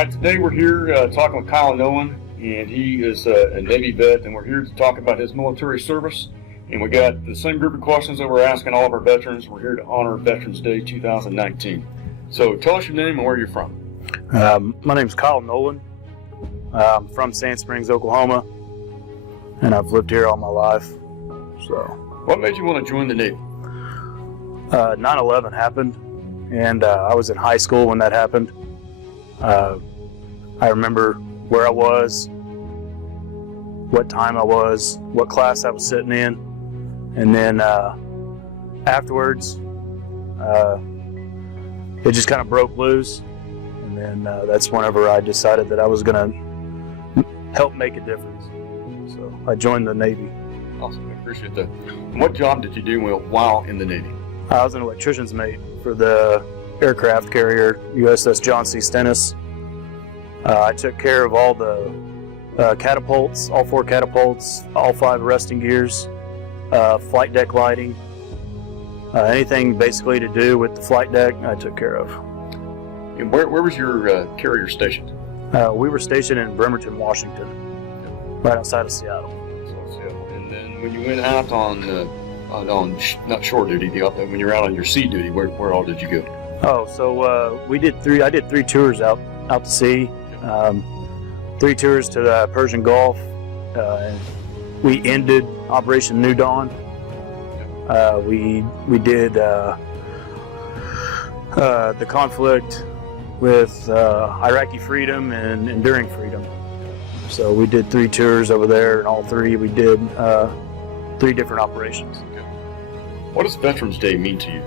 right, today we're here talking with Kyle Nolan, and he is a Navy vet, and we're here to talk about his military service. And we got the same group of questions that we're asking all of our veterans. We're here to honor Veterans Day 2019. So tell us your name and where you're from. My name's Kyle Nolan. I'm from Sand Springs, Oklahoma, and I've lived here all my life. So, what made you want to join the Navy? 9/11 happened, and I was in high school when that happened. I remember where I was, what time I was, what class I was sitting in, and then afterwards, it just kind of broke loose, and then that's whenever I decided that I was going to help make a difference. So I joined the Navy. Awesome, I appreciate that. And what job did you do while in the Navy? I was an electrician's mate for the aircraft carrier USS John C. Stennis. I took care of all the catapults, all 4 catapults, all 5 arresting gears, flight deck lighting, anything basically to do with the flight deck, I took care of. And where was your carrier stationed? We were stationed in Bremerton, Washington, right outside of Seattle. And then when you went out on not shore duty, when you were out on your sea duty, where all did you go? Oh, so I did 3 tours out to sea. 3 tours to the Persian Gulf. We ended Operation New Dawn. We did the conflict with Iraqi freedom and enduring freedom. So we did 3 tours over there, and all 3 we did 3 different operations. Okay. What does Veterans Day mean to you?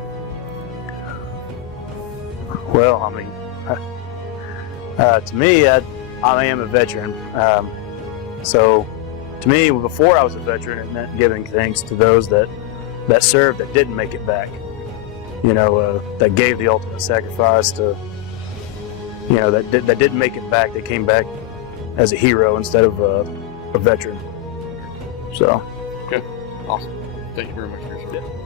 Well, I mean, to me, I am a veteran. So to me, before I was a veteran, it meant giving thanks to those that served that didn't make it back. You know, that gave the ultimate sacrifice to, you know, that didn't make it back. They came back as a hero instead of a veteran. So. Okay, awesome. Thank you very much for your service.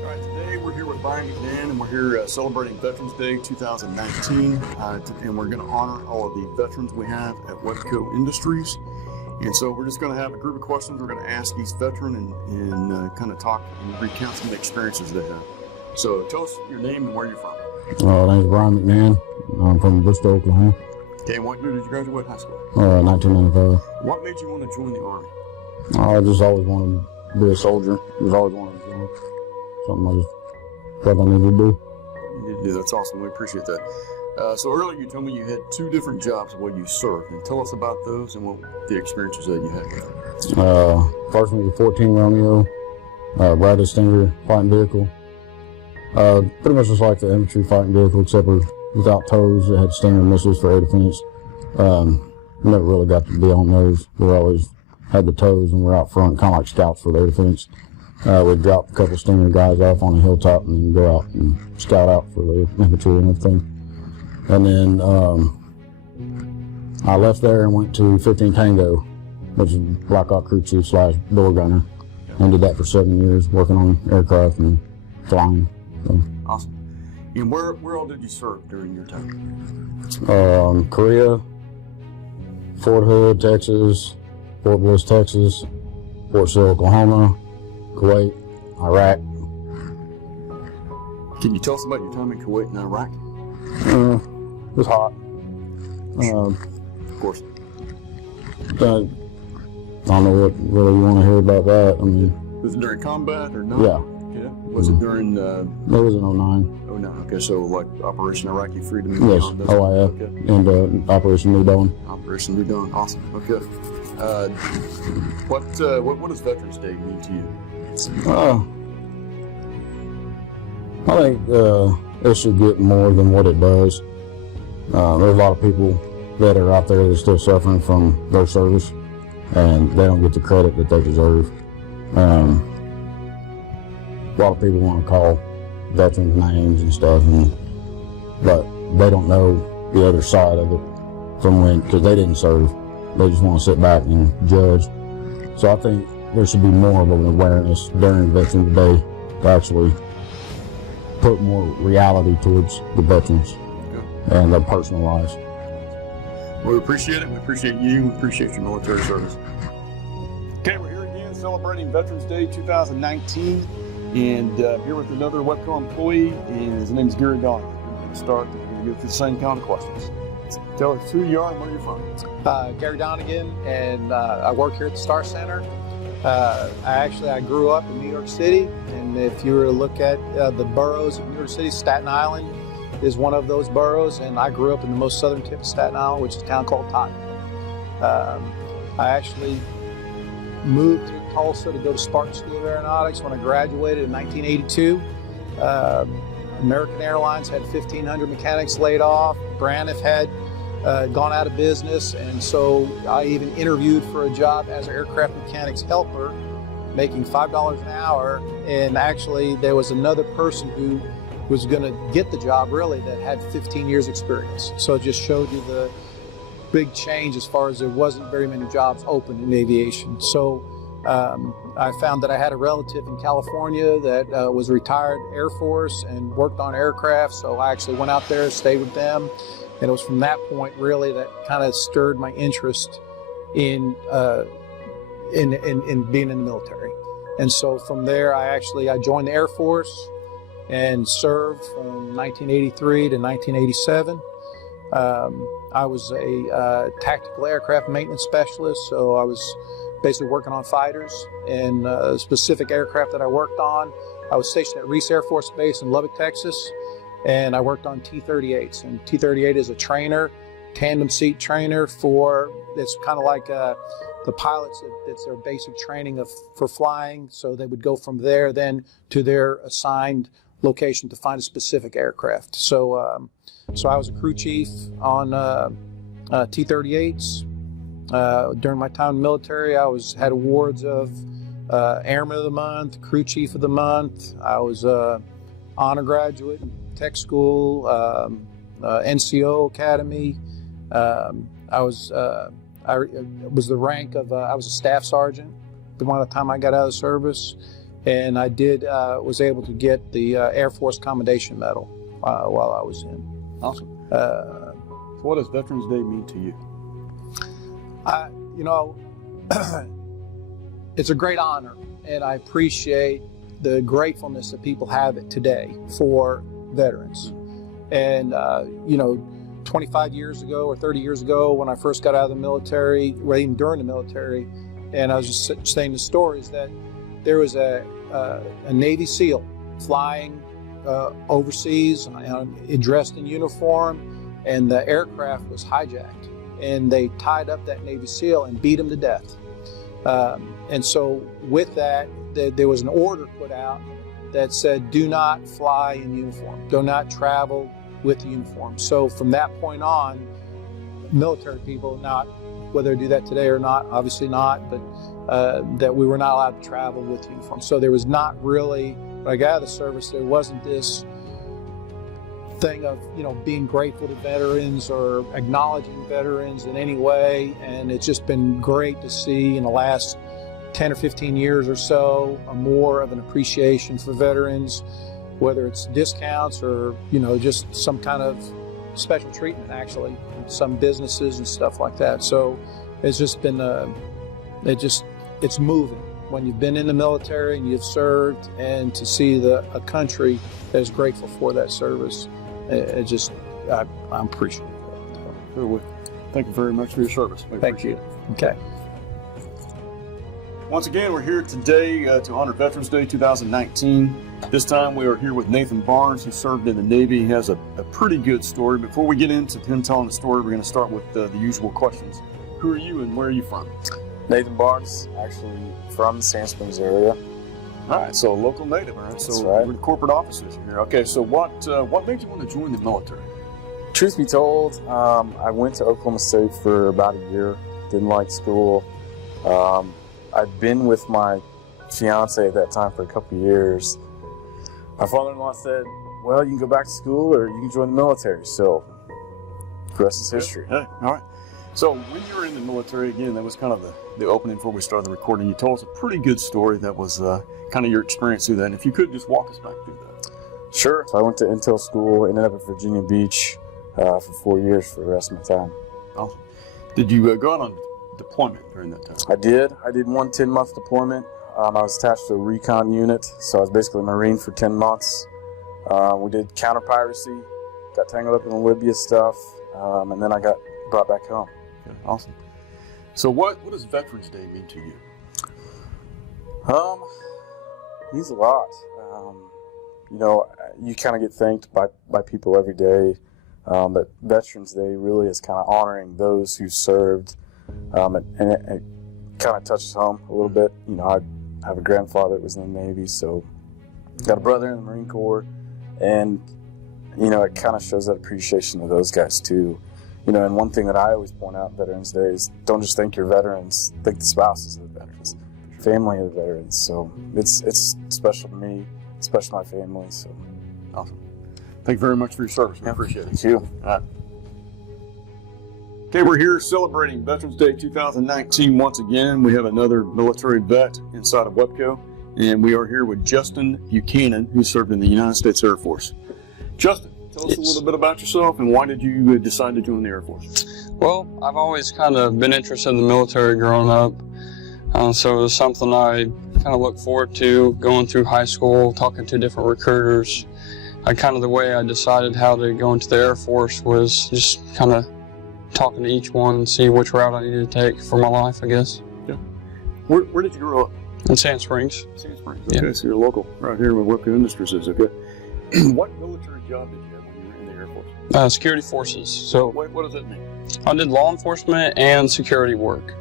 All right, today we're here with Barrington, and we're here celebrating Veterans Day 2019, and we're going to honor all of the veterans we have at Webco Industries. And so we're just going to have a group of questions we're going to ask each veteran and kind of talk and recount some of the experiences they have. So tell us your name and where you're from. My name's Brian McMahon. I'm from Bristol, Oklahoma. Okay, and what year did you graduate high school? 1995. What made you want to join the Army? I just always wanted to be a soldier. Just always wanted to join. Something I just felt I needed to do. You need to do. That's awesome. We appreciate that. So earlier you told me you had 2 different jobs while you served. And tell us about those and what the experiences that you had. First one was a 14 Romeo, Bradley Stinger fighting vehicle. Pretty much just like the infantry fighting vehicle, except for without tows. It had Stinger missiles for air defense. Never really got to be on those. We always had the tows and we're out front, kind of like scouts for the air defense. We'd drop a couple Stinger guys off on a hilltop and then go out and scout out for the infantry and everything. And then I left there and went to 15 Tango, which is Black Hawk Crew Chief / door gunner, and did that for 7 years, working on aircraft and flying. So. Awesome. And where all did you serve during your time? Korea, Fort Hood, Texas, Fort Bliss, Texas, Fort Sill, Oklahoma, Kuwait, Iraq. Can you tell us about your time in Kuwait and Iraq? It was hot. Of course. I don't know what really you want to hear about that. I mean, was it during combat or not? Yeah. Was it during? That was in 09. 09. Okay, so like Operation Iraqi Freedom. Yes, OIF, okay. And Operation New Dawn. Operation New Dawn. Awesome. Okay. What does Veterans Day mean to you? I think it should get more than what it does. There's a lot of people that are out there that are still suffering from their service, and they don't get the credit that they deserve. A lot of people want to call veterans names and stuff, but they don't know the other side of it from because they didn't serve. They just want to sit back and judge. So I think there should be more of an awareness during Veterans Day to actually put more reality towards the veterans and their personal lives. We appreciate it. We appreciate you. We appreciate your military service. Okay, we're here again celebrating Veterans Day 2019, and here with another Webco employee, and his name is Gary Donegan. We're going to start. We're going to go through the same kind of questions. Tell us who you are and where you're from. Gary Donegan, and I work here at the Star Center. I grew up in New York City, and if you were to look at the boroughs of New York City, Staten Island is one of those boroughs, and I grew up in the most southern tip of Staten Island, which is a town called Todd. I actually moved to Tulsa to go to Spartan School of Aeronautics when I graduated in 1982. American Airlines had 1,500 mechanics laid off. Braniff had gone out of business, and so I even interviewed for a job as an aircraft mechanics helper, making $5 an hour, and actually there was another person who was going to get the job really that had 15 years experience. So it just showed you the big change as far as there wasn't very many jobs open in aviation. So I found that I had a relative in California that was retired Air Force and worked on aircraft, so I actually went out there, stayed with them, and it was from that point really that kind of stirred my interest in being in the military. And so from there I joined the Air Force and served from 1983 to 1987. I was a tactical aircraft maintenance specialist, so I was basically working on fighters, and a specific aircraft that I worked on, I was stationed at Reese Air Force Base in Lubbock, Texas, and I worked on T-38s. And T-38 is a trainer, tandem seat trainer it's kind of like the pilots, that's their basic training for flying, so they would go from there then to their assigned location to find a specific aircraft. So I was a crew chief on T-38s. During my time in the military, I had awards of Airman of the Month, Crew Chief of the Month. I was honor graduate in tech school, NCO Academy. I was the rank of I was a staff sergeant the time I got out of the service, and I was able to get the Air Force Commendation Medal while I was in. Awesome. So what does Veterans Day mean to you? It's a great honor, and I appreciate the gratefulness that people have it today for veterans. And 25 years ago or 30 years ago, when I first got out of the military, or even during the military, and I was just saying the stories that there was a Navy SEAL flying overseas, dressed in uniform, and the aircraft was hijacked, and they tied up that Navy SEAL and beat him to death. And so with that, there was an order put out that said, do not fly in uniform, do not travel with the uniform. So from that point on, military people, not whether they do that today or not, obviously not, but that we were not allowed to travel with uniform. So there was not really, when I got out of the service, there wasn't this thing of being grateful to veterans or acknowledging veterans in any way. And it's just been great to see in the last 10 or 15 years or so more of an appreciation for veterans, whether it's discounts or just some kind of special treatment, actually, in some businesses and stuff like that. So it's just been it's moving when you've been in the military and you've served, and to see a country that is grateful for that service. I'm appreciative of it. Thank you very much for your service. Thank you. Okay. Once again, we're here today to honor Veterans Day 2019. This time we are here with Nathan Barnes, who served in the Navy. He has a pretty good story. Before we get into him telling the story, we're going to start with the usual questions. Who are you and where are you from? Nathan Barnes, actually from the Sand Springs area. All right, so a local native, all right? That's so right. We're the corporate officers here. Okay, so what made you want to join the military? Truth be told, I went to Oklahoma State for about a year, didn't like school. I'd been with my fiance at that time for a couple of years. My father-in-law said, well, you can go back to school or you can join the military. So the rest is history. Hey, all right. So when you were in the military, again, that was kind of the opening before we started the recording. You told us a pretty good story that was kind of your experience through that. And if you could just walk us back through that. Sure. So I went to Intel school, ended up at Virginia Beach, for 4 years for the rest of my time. Awesome. Did you go out on deployment during that time? I did. I did one 10-month deployment. I was attached to a recon unit, so I was basically a Marine for 10 months. We did counter-piracy, got tangled up in the Libya stuff, and then I got brought back home. Okay, awesome. So what does Veterans Day mean to you? Means a lot. You know, you kind of get thanked by people every day, but Veterans Day really is kind of honoring those who served, and it kind of touches home a little bit. You know, I have a grandfather that was in the Navy, so got a brother in the Marine Corps, and you know, it kind of shows that appreciation to those guys too. You know, and one thing that I always point out Veterans Day is don't just thank your veterans, thank the spouses of the veterans, family of the veterans. So it's special to me, special to my family. So awesome. Thank you very much for your service. We appreciate it. Thank you. All right. Okay, we're here celebrating Veterans Day 2019 once again. We have another military vet inside of Webco, and we are here with Justin Yukine, who served in the United States Air Force. Justin, tell us a little bit about yourself and why did you decide to join the Air Force? Well, I've always kind of been interested in the military growing up, so it was something I kind of looked forward to going through high school, talking to different recruiters. The way I decided how to go into the Air Force was just kind of talking to each one and see which route I needed to take for my life, I guess. Yeah. Where did you grow up? In Sand Springs. Sand Springs. Okay, Yeah. so you're local right here where Webco Industries is, okay. What military job did you have when you were in the Air Force? Security forces. So What does that mean? I did law enforcement and security work,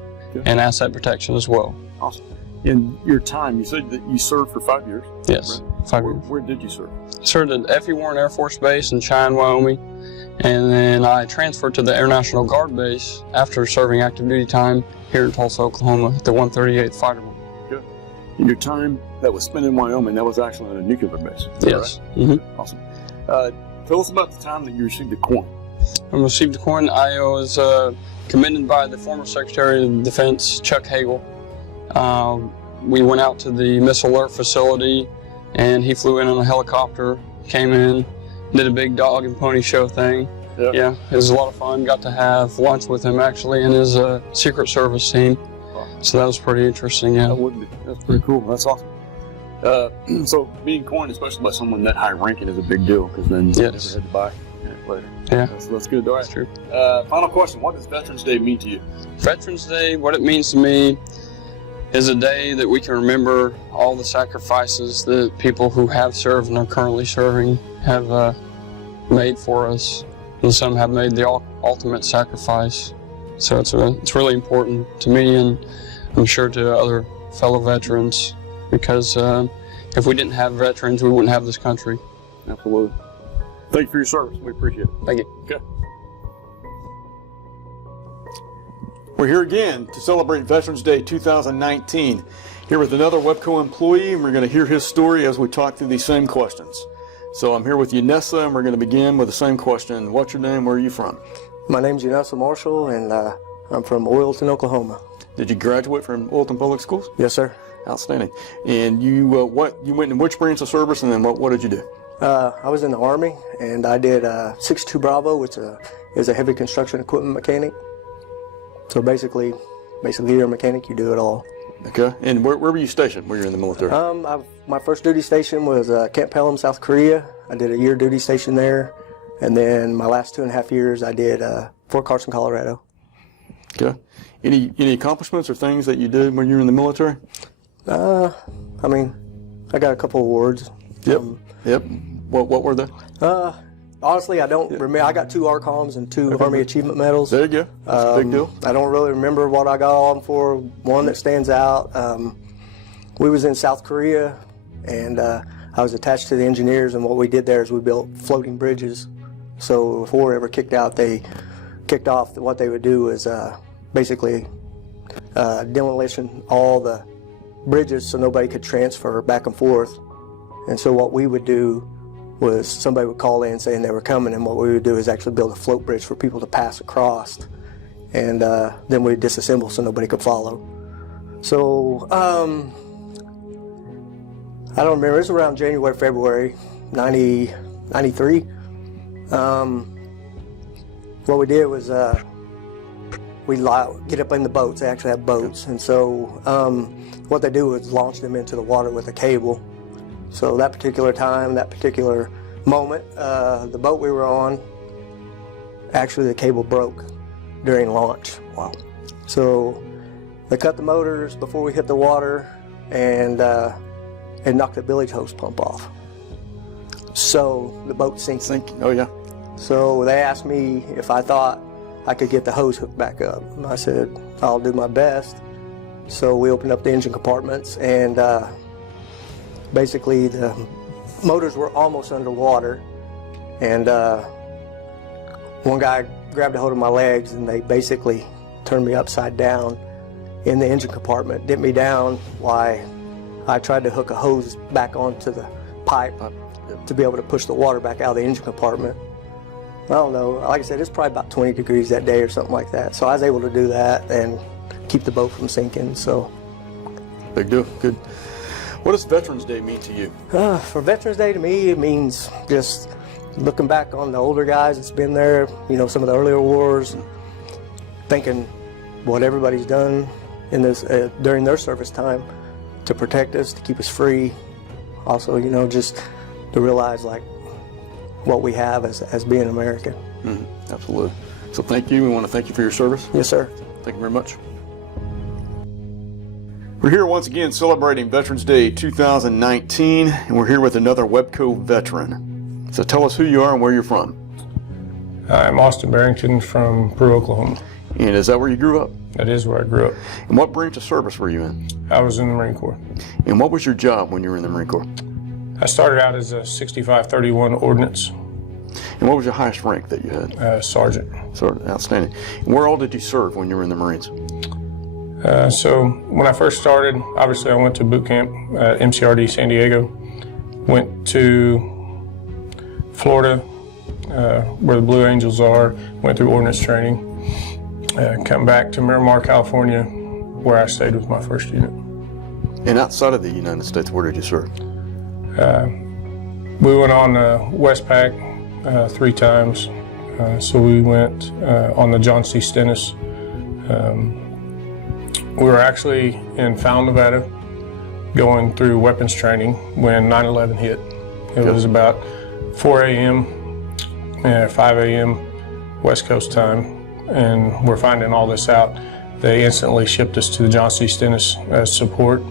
and asset protection as well. Awesome. In your time, you said that you served for 5 years. Yes, right? 5 years. Where did you serve? Served at F.E. Warren Air Force Base in Cheyenne, Wyoming, and then I transferred to the Air National Guard Base after serving active duty time here in Tulsa, Oklahoma, at the 138th Fighter Wing. Good. In your time that was spent in Wyoming, that was actually on a nuclear base. Yes. Right? Mm-hmm. Awesome. Tell us about the time that you received a coin. I received a coin. I was commended by the former Secretary of Defense, Chuck Hagel. We went out to the Missile Alert facility, and he flew in on a helicopter, came in, did a big dog and pony show thing. Yeah, it was a lot of fun. Got to have lunch with him, actually, and his Secret Service team. So that was pretty interesting, yeah. That would be. That's pretty cool. That's awesome. So being coined, especially by someone that high ranking, is a big deal, because then you never had to buy it later. Yeah. That's good. All right. That's true. Final question. What does Veterans Day mean to you? Veterans Day, what it means to me is a day that we can remember all the sacrifices that people who have served and are currently serving have made for us. And some have made the ultimate sacrifice. So it's really important to me, and I'm sure to other fellow veterans, because if we didn't have veterans, we wouldn't have this country. Absolutely. Thank you for your service. We appreciate it. Thank you. Okay. We're here again to celebrate Veterans Day 2019. Here with another Webco employee, and we're going to hear his story as we talk through these same questions. So I'm here with Vanessa, and we're going to begin with the same question. What's your name? Where are you from? My name's Vanessa Marshall, and I'm from Oilton, Oklahoma. Did you graduate from Oilton Public Schools? Yes, sir. Outstanding. And you went in which branch of service, and then what did you do? I was in the Army, and I did 62 Bravo, which is a heavy construction equipment mechanic. So basically you're a mechanic, you do it all. Okay. And where were you stationed when you were in the military? My first duty station was Camp Pelham, South Korea. I did a year duty station there. And then my last 2.5 years, I did Fort Carson, Colorado. Okay. Any accomplishments or things that you did when you were in the military? I got a couple awards. Yep. What were they? Honestly, I don't remember. I got 2 ARCOMs and 2 Army Achievement Medals. There you go. That's a big deal. I don't really remember what I got all of them for. One that stands out, we was in South Korea, and I was attached to the engineers, and what we did there is we built floating bridges. So if war ever kicked off, what they would do is basically demolition all the bridges so nobody could transfer back and forth. And so what we would do was somebody would call in saying they were coming, and what we would do is actually build a float bridge for people to pass across, and then we'd disassemble so nobody could follow. So I don't remember, it was around January, February 93. what we did was we get up in the boats. They actually have boats, and so what they do is launch them into the water with a cable. So that particular time, that particular moment, the boat we were on, actually the cable broke during launch. Wow. So they cut the motors before we hit the water, and it knocked the bilge hose pump off. So the boat sinks. Sinking. Oh yeah. So they asked me if I thought I could get the hose hooked back up. And I said, I'll do my best. So we opened up the engine compartments, and basically the motors were almost underwater, and one guy grabbed a hold of my legs, and they basically turned me upside down in the engine compartment, dipped me down while I tried to hook a hose back onto the pipe to be able to push the water back out of the engine compartment. I don't know, like I said, it's probably about 20 degrees that day or something like that. So I was able to do that and keep the boat from sinking. So Big deal. Good. What does Veterans Day mean to you? For Veterans Day, to me, it means just looking back on the older guys that's been there, you know, some of the earlier wars, and thinking what everybody's done in this during their service time to protect us, to keep us free. Also, you know, just to realize like what we have as being American. Absolutely. So thank you. We want to thank you for your service. Yes, sir. Thank you very much. We're here once again celebrating Veterans Day 2019, and we're here with another Webco veteran. So tell us who you are and where you're from. I'm Austin Barrington from Peru, Oklahoma. And is that where you grew up? That is where I grew up. And what branch of service were you in? I was in the Marine Corps. And what was your job when you were in the Marine Corps? I started out as a 6531 ordnance And what was your highest rank that you had? sergeant. So outstanding. And where all did you serve when you were in the Marines? So when I first started, obviously I went to boot camp at MCRD San Diego. Went to Florida, where the Blue Angels are. Went through ordnance training. Come back to Miramar, California, where I stayed with my first unit. And outside of the United States, where did you serve? We went on Westpac 3 times. So we went on the John C. Stennis. We were actually in Found, Nevada, going through weapons training when 9/11 hit. It was about 4 a.m., 5 a.m. West Coast time, and we're finding all this out. They instantly shipped us to the John C. Stennis as support.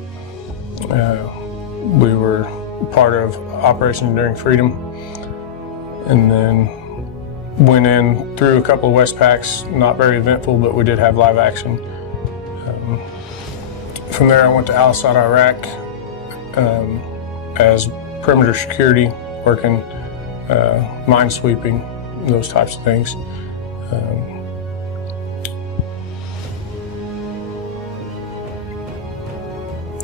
We were part of Operation Enduring Freedom, and then went in through a couple of Westpacs, not very eventful, but we did have live action. From there I went to Al-Assad, Iraq as perimeter security, working mine sweeping, those types of things.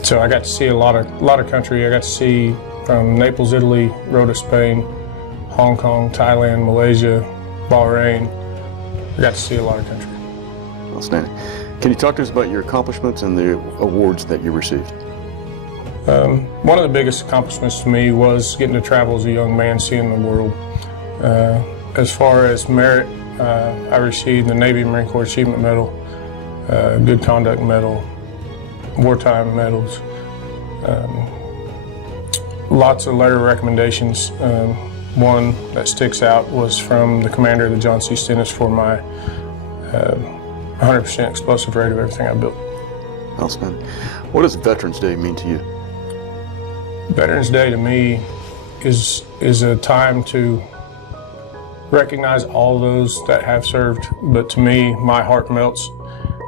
So I got to see a lot of country. I got to see from Naples, Italy, Rota, Spain, Hong Kong, Thailand, Malaysia, Bahrain. I got to see a lot of country. Outstanding. Can you talk to us about your accomplishments and the awards that you received? One of the biggest accomplishments to me was getting to travel as a young man, seeing the world. As far as merit, I received the Navy Marine Corps Achievement Medal, Good Conduct Medal, wartime medals, lots of letter of recommendations. One that sticks out was from the commander of the John C. Stennis for my 100% explosive rate of everything I built. Outstanding. What does Veterans Day mean to you? Veterans Day to me is a time to recognize all those that have served, but to me, my heart melts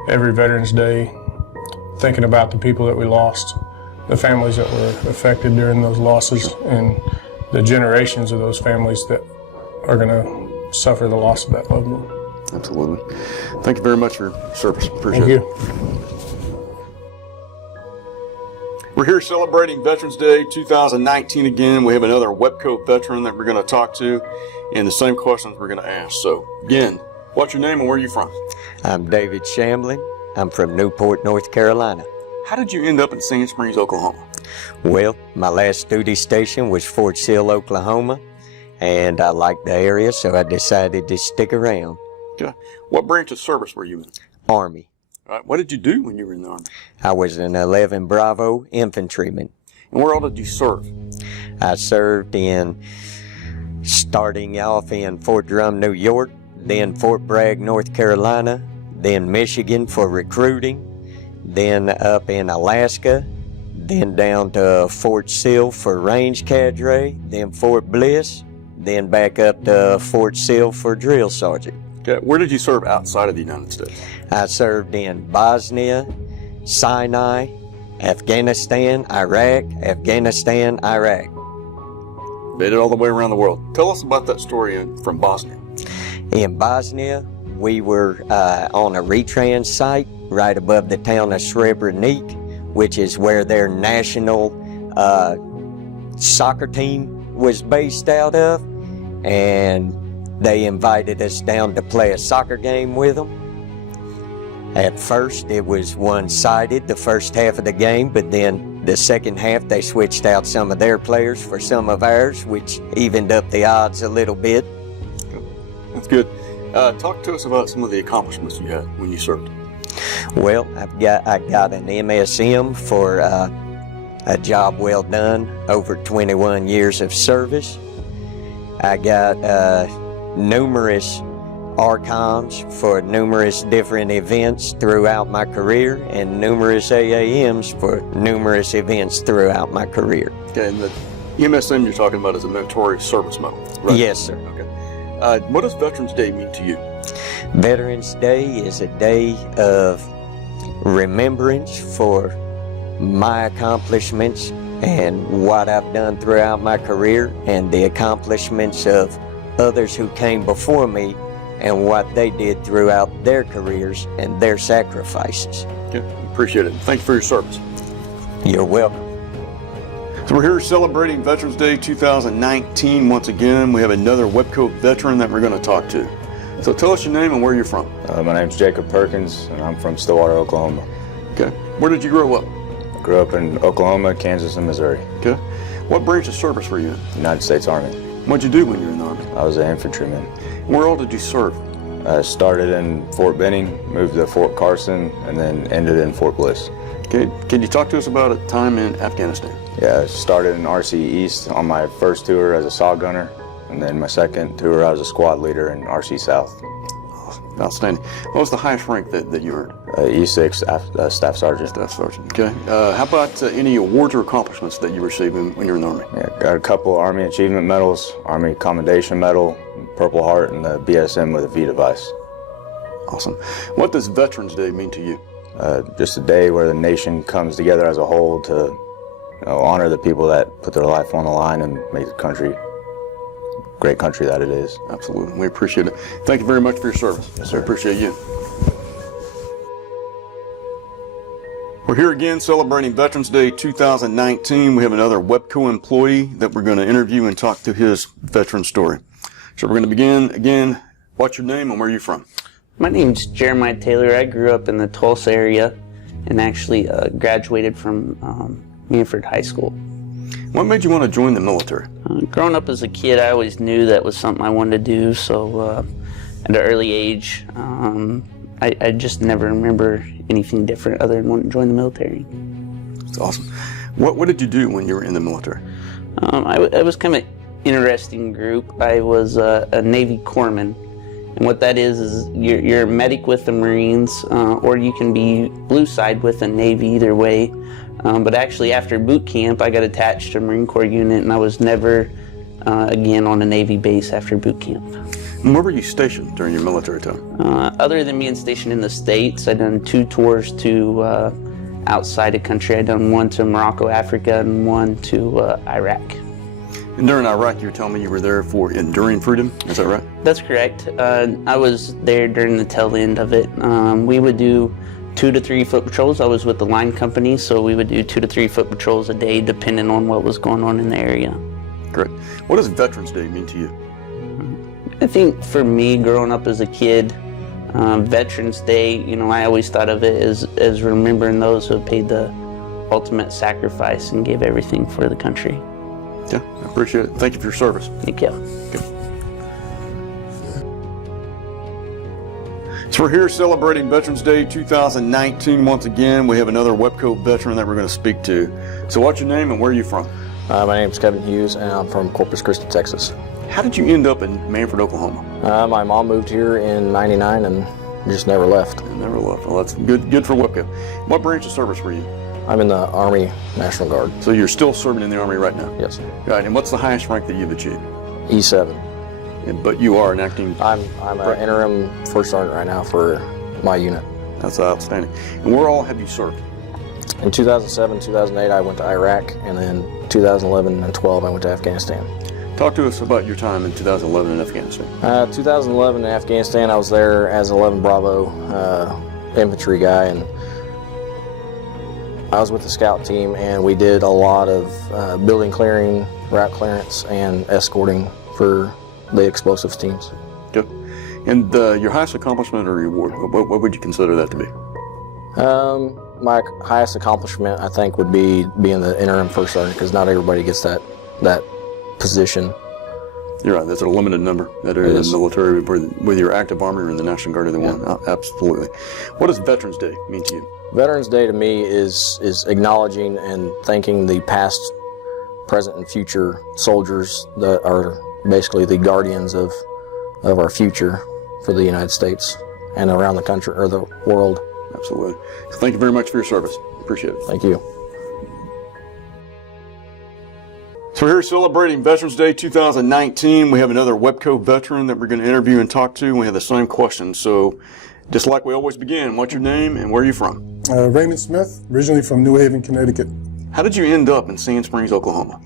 every Veterans Day thinking about the people that we lost, the families that were affected during those losses, and the generations of those families that are going to suffer the loss of that loved one. Absolutely. Thank you very much for your service. Appreciate Thank it. you. We're here celebrating Veterans Day 2019 again. We have another Webco veteran that we're going to talk to, and the same questions we're going to ask. So, again, what's your name and where are you from? I'm David Chamblee. I'm from Newport, North Carolina. How did you end up in Sand Springs, Oklahoma? Well, my last duty station was Fort Sill, Oklahoma, and I liked the area, so I decided to stick around. Okay. What branch of service were you in? Army. All right. What did you do when you were in the Army? I was an 11 Bravo infantryman. And where all did you serve? I served starting off in Fort Drum, New York, then Fort Bragg, North Carolina, then Michigan for recruiting, then up in Alaska, then down to Fort Sill for range cadre, then Fort Bliss, then back up to Fort Sill for drill sergeant. Okay. Where did you serve outside of the United States? I served in Bosnia, Sinai, Afghanistan, Iraq, Made it all the way around the world. Tell us about that story from Bosnia. In Bosnia, we were on a retrans site right above the town of Srebrenica, which is where their national soccer team was based out of, and they invited us down to play a soccer game with them. At first, it was one-sided, the first half of the game, but then the second half, they switched out some of their players for some of ours, which evened up the odds a little bit. That's good. Talk to us about some of the accomplishments you had when you served. Well, I got an MSM for a job well done, over 21 years of service. I got numerous ARCOMs for numerous different events throughout my career, and numerous AAMs for numerous events throughout my career. Okay, and the MSM you're talking about is a Meritorious Service Medal, right? Yes, sir. Okay. What does Veterans Day mean to you? Veterans Day is a day of remembrance for my accomplishments and what I've done throughout my career, and the accomplishments of others who came before me and what they did throughout their careers and their sacrifices. Okay, appreciate it. Thank you for your service. You're welcome. So we're here celebrating Veterans Day 2019 once again. We have another Webco veteran that we're going to talk to. So tell us your name and where you're from. My name's Jacob Perkins, and I'm from Stillwater, Oklahoma. Okay. Where did you grow up? I grew up in Oklahoma, Kansas, and Missouri. Okay. What branch of service were you in? United States Army. What'd you do when you were in the Army? I was an infantryman. Where all did you serve? I started in Fort Benning, moved to Fort Carson, and then ended in Fort Bliss. Okay. Can you talk to us about a time in Afghanistan? Yeah, I started in RC East on my first tour as a saw gunner, and then my second tour I was a squad leader in RC South. Awesome. Outstanding. What was the highest rank that you earned? E6 Staff Sergeant. Staff Sergeant. Okay. How about any awards or accomplishments that you received when you were in the Army? Yeah, got a couple Army Achievement Medals, Army Commendation Medal, Purple Heart, and the BSM with a V device. Awesome. What does Veterans Day mean to you? Just a day where the nation comes together as a whole to honor the people that put their life on the line and make the country great country that it is. Absolutely. We appreciate it. Thank you very much for your service. Yes, sir. I appreciate you. We're here again celebrating Veterans Day 2019. We have another Webco employee that we're going to interview and talk to his veteran story. So we're going to begin again. What's your name and where are you from? My name's Jeremiah Taylor. I grew up in the Tulsa area and actually graduated from Manford High School. What made you want to join the military? Growing up as a kid, I always knew that was something I wanted to do, so at an early age, I just never remember anything different other than wanting to join the military. That's awesome. What did you do when you were in the military? I was kind of an interesting group. I was a Navy corpsman, and what that is you're a medic with the Marines, or you can be blue side with the Navy, either way. But actually, after boot camp, I got attached to a Marine Corps unit, and I was never again on a Navy base after boot camp. And where were you stationed during your military time? Other than being stationed in the States, I've done 2 tours to outside the country. I've done one to Morocco, Africa, and one to Iraq. And during Iraq, you were telling me you were there for enduring freedom. Is that right? That's correct. I was there during the tail end of it. We would do 2 to 3 foot patrols. I was with the line company, so we would do 2 to 3 foot patrols a day, depending on what was going on in the area. Great. What does Veterans Day mean to you? I think for me, growing up as a kid, Veterans Day, I always thought of it as remembering those who have paid the ultimate sacrifice and gave everything for the country. Yeah, I appreciate it. Thank you for your service. Thank you. Okay. So we're here celebrating Veterans Day 2019 once again. We have another Webco veteran that we're going to speak to. So what's your name and where are you from? My name is Kevin Hughes and I'm from Corpus Christi, Texas. How did you end up in Manford, Oklahoma? My mom moved here in '99 and just never left. Never left. Well, that's good for Webco. What branch of service were you? I'm in the Army National Guard. So you're still serving in the Army right now? Yes. Right. And what's the highest rank that you've achieved? E7. But you are an acting... I'm an interim first sergeant right now for my unit. That's outstanding. And where all have you served? In 2007, 2008, I went to Iraq, and then 2011 and 12, I went to Afghanistan. Talk to us about your time in 2011 in Afghanistan. 2011 in Afghanistan, I was there as 11 Bravo infantry guy, and I was with the scout team, and we did a lot of building clearing, route clearance, and escorting for the explosives teams. Good. And your highest accomplishment or reward, what would you consider that to be? My highest accomplishment, I think, would be being the interim first sergeant, because not everybody gets that position. You're right. That's a limited number that are in the military, whether you're active Army or in the National Guard, either one. Absolutely. What does Veterans Day mean to you? Veterans Day to me is acknowledging and thanking the past, present, and future soldiers that are basically the guardians of our future for the United States and around the country or the world. Absolutely. So thank you very much for your service. Appreciate it. Thank you. So we're here celebrating Veterans Day 2019. We have another Webco veteran that we're going to interview and talk to. We have the same question. So just like we always begin, what's your name and where are you from? Raymond Smith, originally from New Haven, Connecticut. How did you end up in Sand Springs, Oklahoma?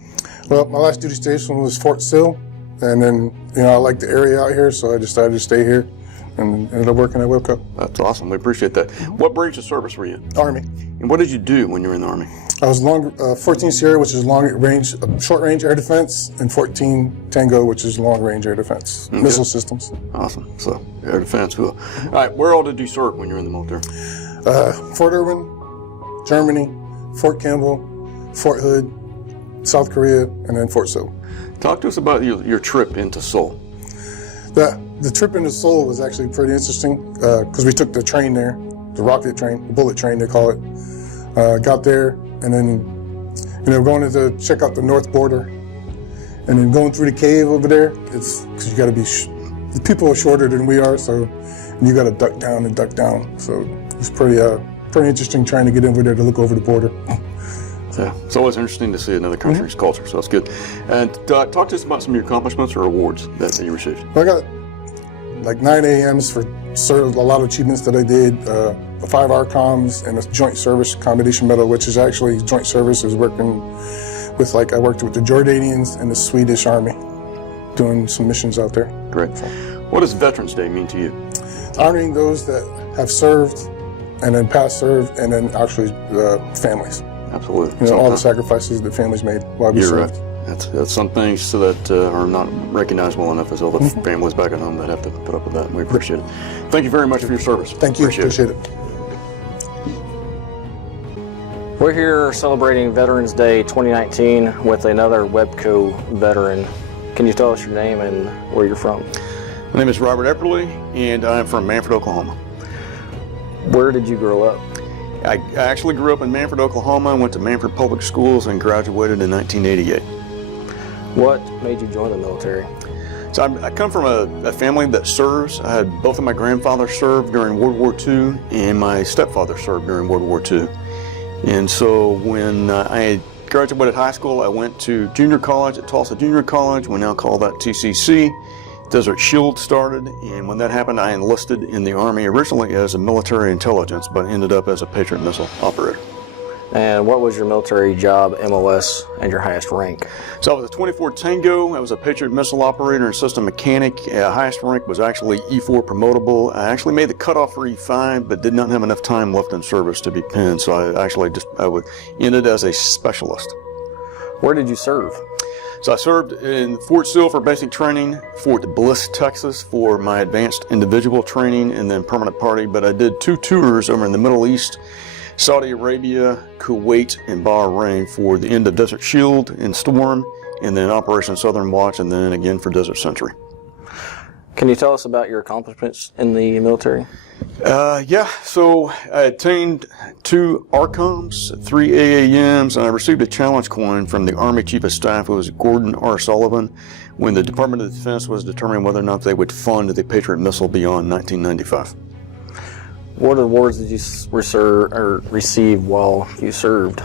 Well, my last duty station was Fort Sill, and then, I like the area out here, so I decided to stay here and ended up working at Webco. That's awesome. We appreciate that. What branch of service were you in? Army. And what did you do when you were in the Army? I was 14 Sierra, which is short range air defense, and 14 Tango, which is long range air defense, missile systems. Awesome. So air defense. Cool. All right. Where all did you serve when you were in the military? Fort Irwin, Germany, Fort Campbell, Fort Hood, South Korea, and then Fort Sill. Talk to us about your trip into Seoul. The trip into Seoul was actually pretty interesting because we took the train there, the rocket train, the bullet train they call it. Got there and then, going to check out the north border, and then going through the cave over there. It's because you got to be. The people are shorter than we are, so you got to duck down. So it's pretty interesting trying to get over there to look over the border. Yeah, it's always interesting to see another country's culture, so that's good. And talk to us about some of your accomplishments or awards that you received. I got like 9 AMs for a lot of achievements that I did, 5 RCOMs, and a Joint Service Commendation Medal, which is actually Joint Service is working with, I worked with the Jordanians and the Swedish Army, doing some missions out there. Great. What does Veterans Day mean to you? Honoring those that have served, and then past served, and then actually families. Absolutely. All the sacrifices that families made while we served. Right. That's some things that are not recognized well enough as all the families back at home that have to put up with that. We appreciate it. Thank you very much for your service. Thank you. Appreciate it. We're here celebrating Veterans Day 2019 with another Webco veteran. Can you tell us your name and where you're from? My name is Robert Epperly, and I'm from Manford, Oklahoma. Where did you grow up? I actually grew up in Manford, Oklahoma. I went to Manford Public Schools and graduated in 1988. What made you join the military? So I come from a family that serves. I had both of my grandfathers served during World War II, and my stepfather served during World War II. And so when I graduated high school, I went to junior college at Tulsa Junior College. We now call that TCC. Desert Shield started, and when that happened, I enlisted in the Army originally as a military intelligence, but ended up as a Patriot missile operator. And what was your military job, MOS, and your highest rank? So I was a 24 Tango. I was a Patriot missile operator and system mechanic. Highest rank was actually E4 promotable. I actually made the cutoff for E5, but did not have enough time left in service to be pinned, so I actually ended as a specialist. Where did you serve? So I served in Fort Sill for basic training, Fort Bliss, Texas for my advanced individual training, and then permanent party. But I did 2 tours over in the Middle East, Saudi Arabia, Kuwait, and Bahrain for the end of Desert Shield and Storm, and then Operation Southern Watch, and then again for Desert Sentry. Can you tell us about your accomplishments in the military? Yeah, so I attained 2 ARCOMs, 3 AAMs, and I received a challenge coin from the Army Chief of Staff, who was Gordon R. Sullivan, when the Department of Defense was determining whether or not they would fund the Patriot missile beyond 1995. What awards did you receive while you served?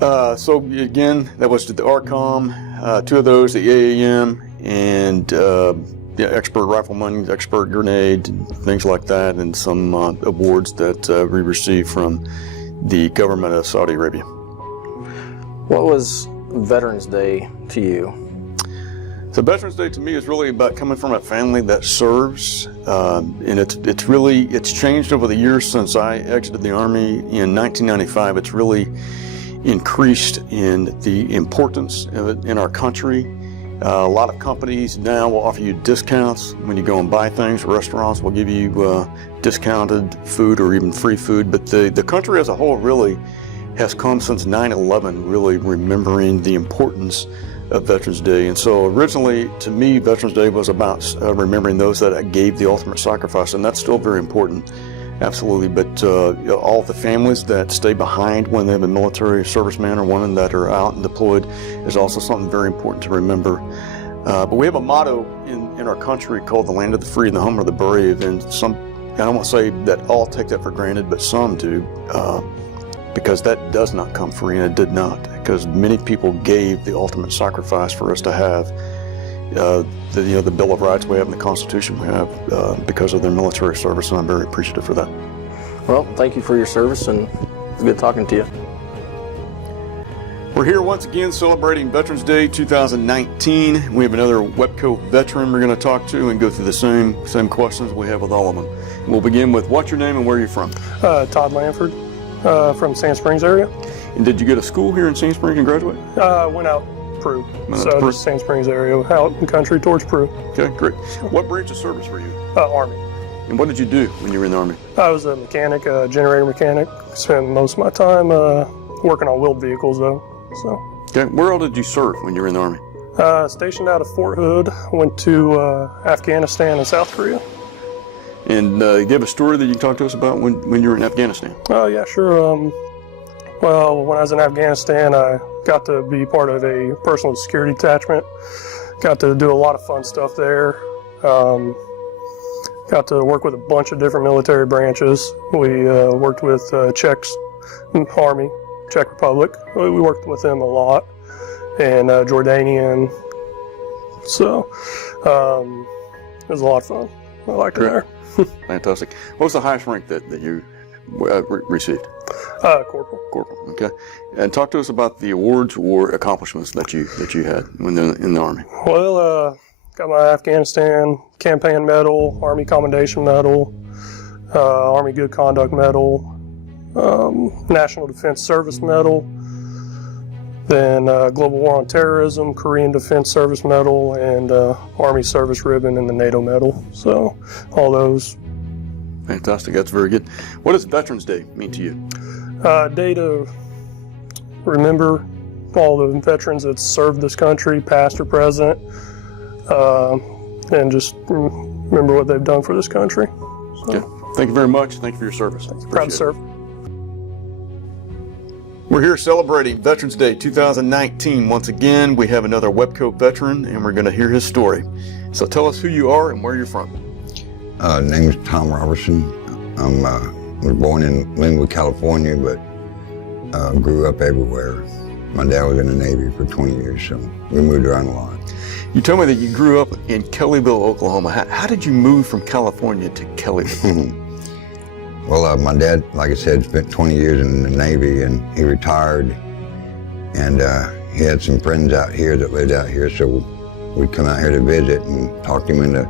So again, that was the ARCOM, 2 of those, the AAM, and expert rifleman, expert grenade, things like that, and some awards that we received from the government of Saudi Arabia. What was Veterans Day to you? So Veterans Day to me is really about coming from a family that serves, and it's changed over the years since I exited the Army in 1995. It's really increased in the importance of it in our country. A lot of companies now will offer you discounts when you go and buy things. Restaurants will give you discounted food or even free food. But the country as a whole really has come since 9/11, really remembering the importance of Veterans Day. And so originally, to me, Veterans Day was about remembering those that gave the ultimate sacrifice, and that's still very important, absolutely. But all the families that stay behind when they have a military serviceman or woman that are out and deployed is also something very important to remember. But we have a motto in our country called the land of the free and the home of the brave, and I don't want to say that all take that for granted, but some do, because that does not come free, and it did not, because many people gave the ultimate sacrifice for us to have the Bill of Rights we have and the Constitution we have because of their military service, and I'm very appreciative for that. Well, thank you for your service, and it's good talking to you. We're here once again celebrating Veterans Day 2019. We have another Webco veteran we're going to talk to and go through the same questions we have with all of them. We'll begin with what's your name and where are you from? Todd Lanford from Sand Springs area. And did you go to school here in Sand Springs and graduate? Went out Peru. So just Sand Springs area, out in country towards Peru. Okay, great. What branch of service were you? Army. And what did you do when you were in the Army? I was a mechanic, a generator mechanic. Spent most of my time working on wheeled vehicles though. So. Okay, where all did you serve when you were in the Army? Stationed out of Fort Hood, went to Afghanistan and South Korea. And do you have a story that you can talk to us about when you were in Afghanistan? Oh yeah, sure. Well, when I was in Afghanistan, I got to be part of a personal security detachment. Got to do a lot of fun stuff there. Got to work with a bunch of different military branches. We worked with Czechs, Army, Czech Republic. We worked with them a lot, and Jordanian. So it was a lot of fun. I liked it there. Fantastic. What was the highest rank that you received? Corporal. Corporal. Okay. And talk to us about the awards or accomplishments that you had when in the Army. Well, got my Afghanistan Campaign Medal, Army Commendation Medal, Army Good Conduct Medal, National Defense Service Medal, then Global War on Terrorism, Korean Defense Service Medal, and Army Service Ribbon and the NATO Medal. So all those. Fantastic. That's very good. What does Veterans Day mean to you? Day to remember all the veterans that served this country, past or present, and just remember what they've done for this country. So. Okay. Thank you very much. Thank you for your service. Proud to serve. We're here celebrating Veterans Day 2019. Once again, we have another Webco veteran, and we're going to hear his story. So tell us who you are and where you're from. Name is Tom Roberson. I was born in Linwood, California, but grew up everywhere. My dad was in the Navy for 20 years, so we moved around a lot. You told me that you grew up in Kellyville, Oklahoma. How did you move from California to Kellyville? Well, my dad, like I said, spent 20 years in the Navy, and he retired, and he had some friends out here that lived out here, so we'd come out here to visit and talk him into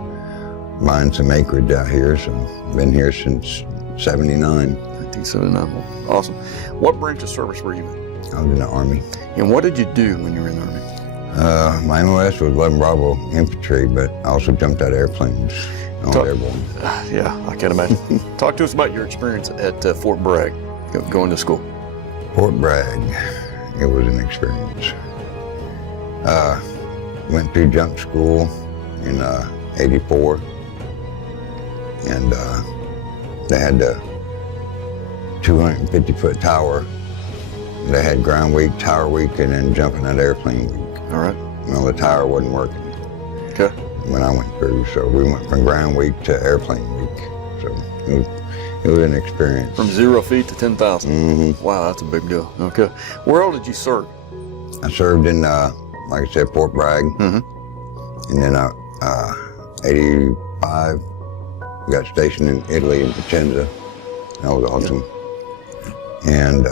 buying some acreage out here. So I've been here since 79. 1979. Awesome. What branch of service were you in? I was in the Army. And what did you do when you were in the Army? My MOS was 11 Bravo Infantry, but I also jumped out of airplanes. Airborne. Yeah, I can imagine. Talk to us about your experience at Fort Bragg, going to school. Fort Bragg, it was an experience. Went through jump school in '84, and they had the 250-foot tower. They had ground week, tower week, and then jumping out airplane week. All right. Well, the tower wasn't working. Okay. When I went through, so we went from ground week to airplane week. So it was an experience. From 0 feet to 10,000. Mm-hmm. Wow, that's a big deal. Okay. Where all did you serve? I served in, like I said, Fort Bragg. Mm-hmm. And then 85, got stationed in Italy, in Vicenza. That was awesome. And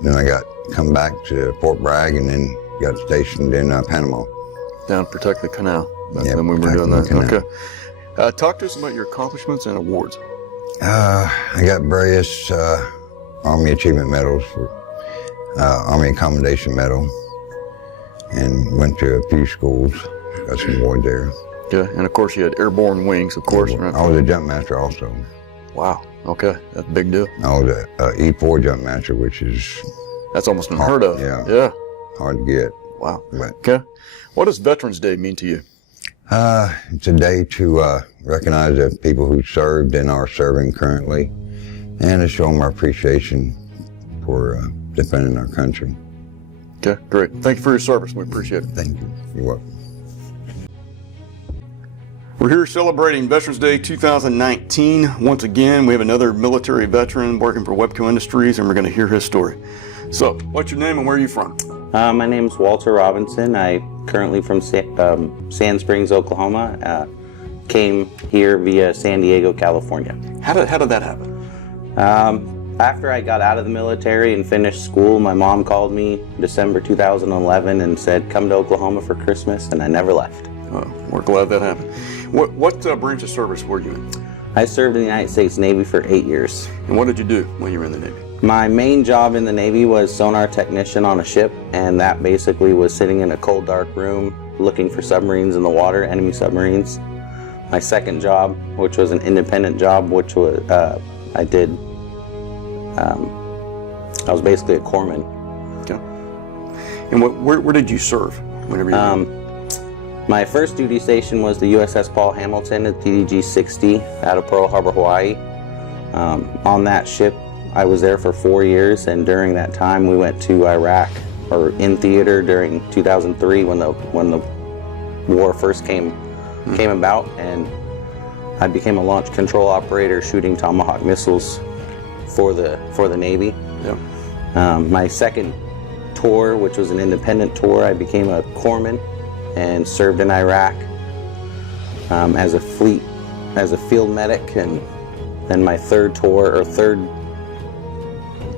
then I come back to Fort Bragg and then got stationed in Panama. Down to protect the canal. That's Yep, when we were doing that. canal. Okay. Talk to us about your accomplishments and awards. I got various Army Achievement Medals for Army Accommodation Medal, and went to a few schools, got some awards there. Okay, and of course you had airborne wings, of course. Right? I was a jump master also. Wow, okay, that's a big deal. I was a E4 jump master, which is... That's almost unheard of. Yeah. Hard to get. Wow. But, okay. What does Veterans Day mean to you? It's a day to recognize the people who served and are serving currently, and to show them our appreciation for defending our country. Okay, great. Thank you for your service. We appreciate it. Thank you. You're welcome. We're here celebrating Veterans Day 2019. Once again, we have another military veteran working for Webco Industries, and we're going to hear his story. So, what's your name and where are you from? My name's Walter Robinson. I currently from Sand Springs, Oklahoma. Came here via San Diego, California. How did that happen? After I got out of the military and finished school, my mom called me December 2011 and said, come to Oklahoma for Christmas, and I never left. We're glad that happened. What branch of service were you in? I served in the United States Navy for 8 years. And what did you do when you were in the Navy? My main job in the Navy was sonar technician on a ship, and that basically was sitting in a cold, dark room looking for submarines in the water, enemy submarines. My second job, which was an independent job, which was I was basically a corpsman. Okay. And where did you serve? Whenever you my first duty station was the USS Paul Hamilton at DDG-60 out of Pearl Harbor, Hawaii. On that ship, I was there for 4 years, and during that time we went to Iraq, or in theater during 2003 when the war first came about, and I became a launch control operator shooting Tomahawk missiles for the Navy. Yep. My second tour, which was an independent tour, I became a corpsman and served in Iraq as a field medic, and then my third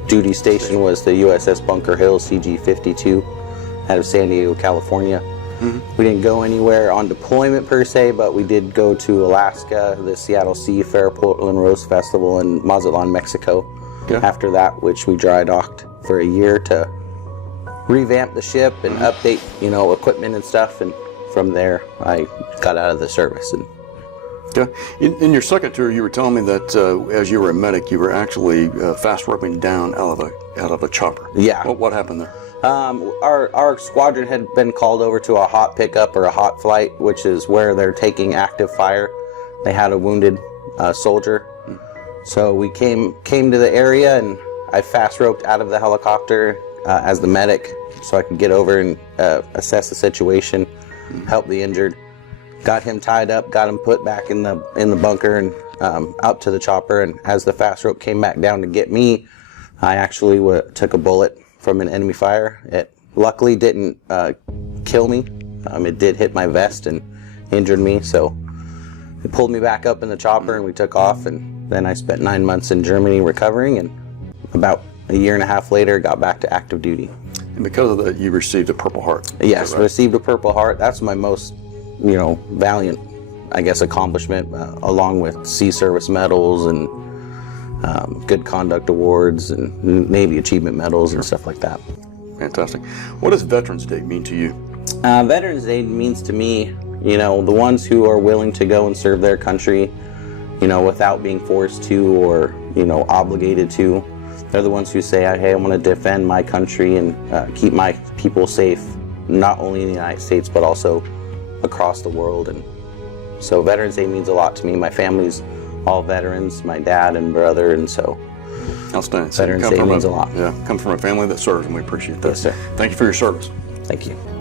duty station was the USS Bunker Hill CG-52 out of San Diego, California. Mm-hmm. We didn't go anywhere on deployment per se, but we did go to Alaska, the Seattle Sea Fair, Portland Rose Festival, and Mazatlan, Mexico. Okay. After that, which we dry docked for a year to revamp the ship and update, equipment and stuff. And from there, I got out of the service. And okay. In your second tour, you were telling me that as you were a medic, you were actually fast roping down out of a chopper. Yeah. What happened there? Our squadron had been called over to a hot pickup or a hot flight, which is where they're taking active fire. They had a wounded soldier. So we came to the area, and I fast roped out of the helicopter as the medic so I could get over and assess the situation, help the injured. Got him tied up, got him put back in the bunker and out to the chopper. And as the fast rope came back down to get me, I actually took a bullet from an enemy fire. It luckily didn't kill me. It did hit my vest and injured me. So it pulled me back up in the chopper and we took off. And then I spent 9 months in Germany recovering, and about a year and a half later got back to active duty. And because of that, you received a Purple Heart. Yes, right? Received a Purple Heart. That's my most, valiant, accomplishment, along with Sea Service medals and Good Conduct Awards and Navy Achievement medals and stuff like that. Fantastic. What does Veterans Day mean to you? Veterans Day means to me, the ones who are willing to go and serve their country, without being forced to or, obligated to. They're the ones who say, hey, I want to defend my country and keep my people safe, not only in the United States, but also across the world. And, So Veterans Day means a lot to me. My family's all veterans, my dad and brother, and so outstanding. Veterans Day means a lot. Yeah, come from a family that serves, and we appreciate that. Yes, sir. Thank you for your service. Thank you.